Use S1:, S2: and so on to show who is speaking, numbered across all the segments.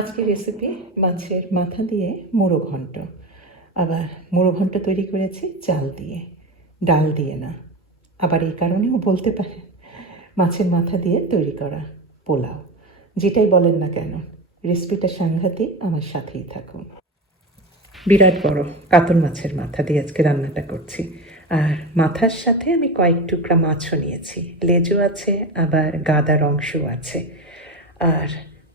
S1: আজকের রেসিপি মাছের মাথা দিয়ে মুড়ো ঘন্ট। আবার মুড়ো ঘন্ট তৈরি করেছি চাল দিয়ে, ডাল দিয়ে না। আবার এই কারণেও বলতে পারে, মাছের মাথা দিয়ে তৈরি করা পোলাও, যেটাই বলেন না কেন রেসিপিটা সাংঘাতিক, আমার সাথেই থাকুন। বিরাট বড় কাতল মাছের মাথা দিয়ে আজকে রান্নাটা করছি। আর মাথার সাথে আমি কয়েক টুকরা মাছও নিয়েছি, লেজও আছে, আবার গাদার অংশও আছে। আর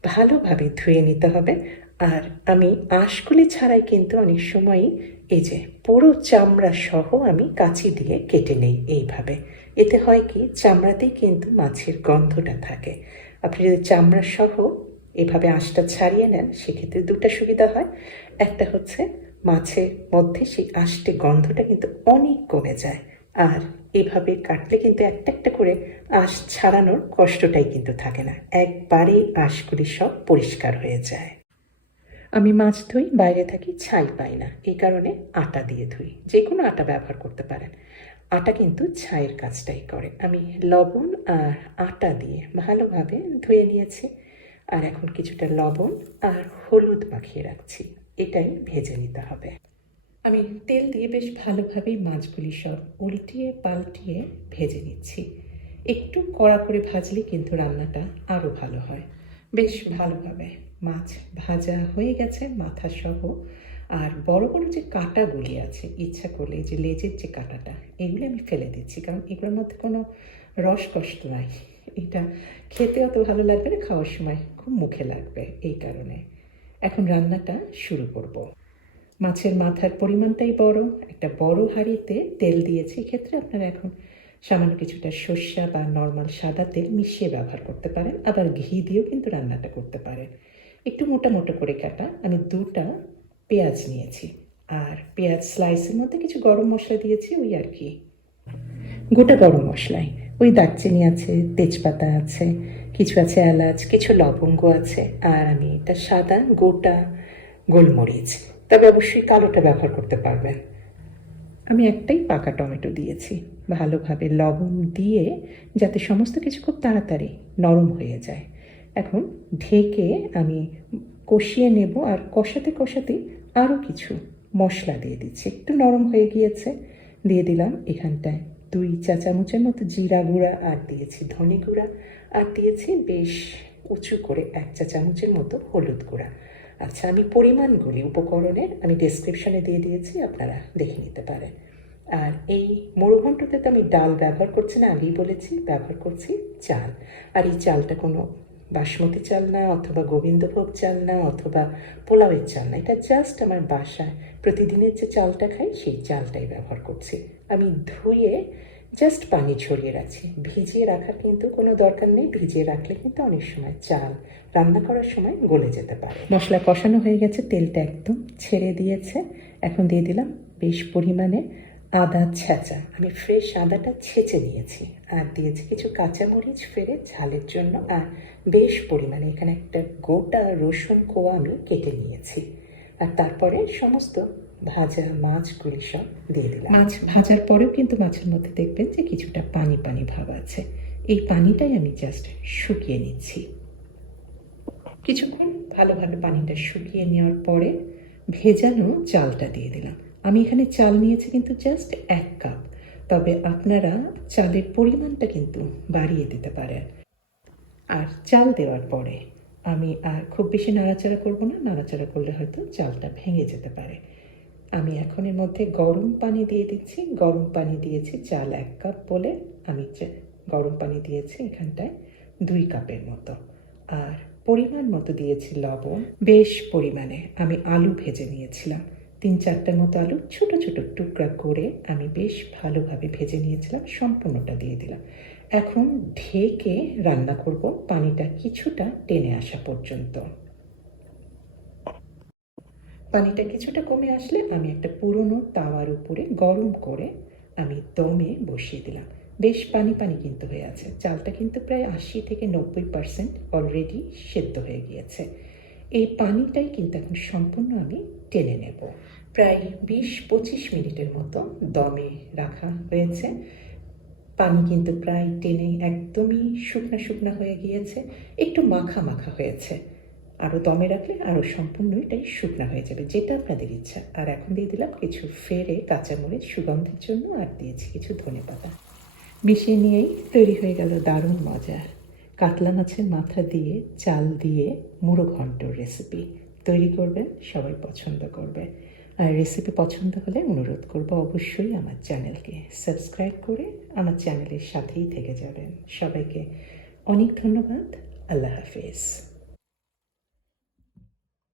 S1: ভালোভাবে ধুয়ে নিতে হবে। আর আমি আঁশগুলি ছাড়াই কিন্তু অনেক সময়ই এই যে পুরো চামড়া সহ আমি কাঁচি দিয়ে কেটে নেই এইভাবে। এতে হয় কি চামড়াতেই কিন্তু মাছের গন্ধটা থাকে। আপনি যদি চামড়া সহ এভাবে আঁশটা ছাড়িয়ে নেন, সেক্ষেত্রে দুটো সুবিধা হয়। একটা হচ্ছে মাছের মধ্যে সেই আষ্টে গন্ধটা কিন্তু অনেক কমে যায়। আর এভাবে কাটলে কিন্তু একটা একটা করে আঁশ ছাড়ানোর কষ্টটাই কিন্তু থাকে না। একবারে আঁশগুলি সব পরিষ্কার হয়ে যায়। আমি মাছ ধুই, বাইরে থাকি, ছাই পাই না। এই কারণে আটা দিয়ে ধুই। যে কোনো আটা ব্যবহার করতে পারেন। আটা কিন্তু ছাইয়ের কাজটাই করে। আমি লবণ আর আটা দিয়ে ভালোভাবে ধুয়ে নিয়েছি। আর এখন কিছুটা লবণ আর হলুদ মাখিয়ে রাখছি। এটাই ভেজে নিতে হবে। আমি তেল দিয়ে বেশ ভালোভাবেই মাছগুলি সব উল্টিয়ে পাল্টিয়ে ভেজে নিচ্ছি। একটু কড়া করে ভাজলে কিন্তু রান্নাটা আরও ভালো হয়। বেশ ভালোভাবে মাছ ভাজা হয়ে গেছে মাথা সহ আর বড় বড় যে কাঁটাগুলি আছে ইচ্ছা করলে যে লেজের যে কাঁটাটা এগুলি আমি ফেলে দিচ্ছি। কারণ এগুলোর মধ্যে কোনো রস কষ্ট নাই। এটা খেতে অত ভালো লাগবে না খাওয়ার সময় খুব মুখে লাগবে এই কারণে। এখন রান্নাটা শুরু করব। মাছের মাথার পরিমাণটাই বড়, একটা বড় হাঁড়িতে তেল দিয়েছি। এক্ষেত্রে আপনারা এখন সামান্য কিছুটা সর্ষা বা নর্মাল সাদা তেল মিশিয়ে ব্যবহার করতে পারেন, আবার ঘি দিয়েও কিন্তু রান্নাটা করতে পারেন। একটু মোটা মোটা করে কাটা, আমি দুটা পেঁয়াজ নিয়েছি। আর পেঁয়াজ স্লাইসের মধ্যে কিছু গরম মশলা দিয়েছি, ওই আর কি। গোটা গরম মশলায়। ওই দারচিনি আছে, তেজপাতা আছে, কিছু আছে এলাচ, কিছু লবঙ্গ আছে, আর আমি এটা সাদা গোটা গোলমরিচ। তবে অবশ্যই কালোটা ব্যবহার করতে পারবেন। আমি একটাই পাকা টমেটো দিয়েছি। ভালোভাবে লবণ দিয়ে যাতে সমস্ত কিছু খুব তাড়াতাড়ি নরম হয়ে যায়। এখন ঢেকে আমি কষিয়ে নেব আর কষাতে কষাতে আরও কিছু মশলা দিয়ে দিচ্ছি। একটু নরম হয়ে গিয়েছে। দিয়ে দিলাম এখানটায় দুই চা চামচের মতো জিরা গুঁড়া আর দিয়েছি ধনে গুঁড়া। আর দিয়েছি বেশ উঁচু করে এক চা চামচের মতো হলুদ গুঁড়া। আচ্ছা আমি পরিমাণগুলি, উপকরণের আমি ডেসক্রিপশনে দিয়ে দিয়েছি, আপনারা দেখে নিতে পারেন। আর এই মোড়ঘণ্টতে তো আমি ডাল ব্যবহার করছি না, আগেই বলেছি, ব্যবহার করছি চাল। আর এই চালটা কোনো বাসমতি চাল না, অথবা গোবিন্দভোগ চাল না, অথবা পোলাওয়ের চাল না, এটা জাস্ট আমার বাসায় প্রতিদিনের যে চালটা খাই, সেই চালটাই ব্যবহার করছি। আমি ধুয়ে জাস্ট পানি ছড়িয়ে রাখছি। ভিজিয়ে রাখার কিন্তু কোনো দরকার নেই। ভিজিয়ে রাখলে কিন্তু অনেক সময় চাল রান্না করার সময় গলে যেতে পারে। মশলা কষানো হয়ে গেছে, তেলটা একদম ছেড়ে দিয়েছে। এখন দিয়ে দিলাম বেশ পরিমাণে আদা ছেঁচা। আমি ফ্রেশ আদাটা ছেঁচে নিয়েছি আর দিয়েছি কিছু কাঁচামরিচ ফেরে ঝালের জন্য আর বেশ পরিমাণে এখানে একটা গোটা রসুন কোয়া আমি কেটে নিয়েছি। আর তারপরে সমস্ত ভাজা মাছগুলি সব দিয়ে দিলাম। মাছ ভাজার পরেও কিন্তু মাছের মধ্যে দেখবেন যে কিছুটা পানি পানি ভাব আছে। এই পানিটাই আমি জাস্ট শুকিয়ে নিচ্ছি। কিছুক্ষণ ভালো ভালো পানিটা শুকিয়ে নেওয়ার পরে ভেজানো চালটা দিয়ে দিলাম। আমি এখানে চাল নিয়েছি কিন্তু জাস্ট এক কাপ। তবে আপনারা চালের পরিমাণটা কিন্তু বাড়িয়ে দিতে পারেন। আর চাল দেওয়ার পরে আমি আর খুব বেশি নাড়াচাড়া করব না। নাড়াচাড়া করলে হয়তো চালটা ভেঙে যেতে পারে। আমি এখন এর মধ্যে গরম পানি দিয়ে দিচ্ছি। গরম পানি দিয়েছি চাল এক কাপ বলে। আমি গরম পানি দিয়েছি এখানটায় দুই কাপের মতো। আর পরিমাণ মতো দিয়েছি লবণ। বেশ পরিমাণে আমি আলু ভেজে নিয়েছিলাম। তিন চারটার মতো আলু ছোট ছোট টুকরা করে আমি বেশ ভালোভাবে ভেজে নিয়েছিলাম, সম্পূর্ণটা দিয়ে দিলাম। এখন ঢেকে রান্না করব পানিটা কিছুটা টেনে আসা পর্যন্ত। পানিটা কিছুটা কমে আসলে আমি একটা পুরনো তাওয়ার উপরে গরম করে আমি দমে বসিয়ে দিলাম। বেশ পানি পানি কিন্তু হয়ে আছে। চালটা কিন্তু প্রায় আশি থেকে নব্বই পার্সেন্ট অলরেডি সেদ্ধ হয়ে গিয়েছে। এই পানিটাই কিন্তু এখন সম্পূর্ণ আমি টেনে নেব। প্রায় বিশ পঁচিশ মিনিটের মতো দমে রাখা হয়েছে। পানি কিন্তু প্রায় টেনে একদমই শুকনা শুকনা হয়ে গিয়েছে। একটু মাখা মাখা হয়েছে। আরও দমে রাখলে আরও সম্পূর্ণ এটাই শুকনা হয়ে যাবে, যেটা আপনাদের ইচ্ছা। আর এখন দিয়ে দিলাম কিছু ফেরে কাঁচামরিচ সুগন্ধের জন্য আর দিয়েছি কিছু ধনে পাতা। মিশিয়ে নিয়েই তৈরি হয়ে গেল দারুণ মজার কাতলা মাছের মাথা দিয়ে, চাল দিয়ে মুড়ো ঘন্টর রেসিপি তৈরি করবেন, সবাই পছন্দ করবে। আর রেসিপি পছন্দ হলে অনুরোধ করব অবশ্যই আমার চ্যানেলকে সাবস্ক্রাইব করে আমার চ্যানেলের সাথেই থেকে যাবেন। সবাইকে অনেক ধন্যবাদ। আল্লাহ হাফেজ।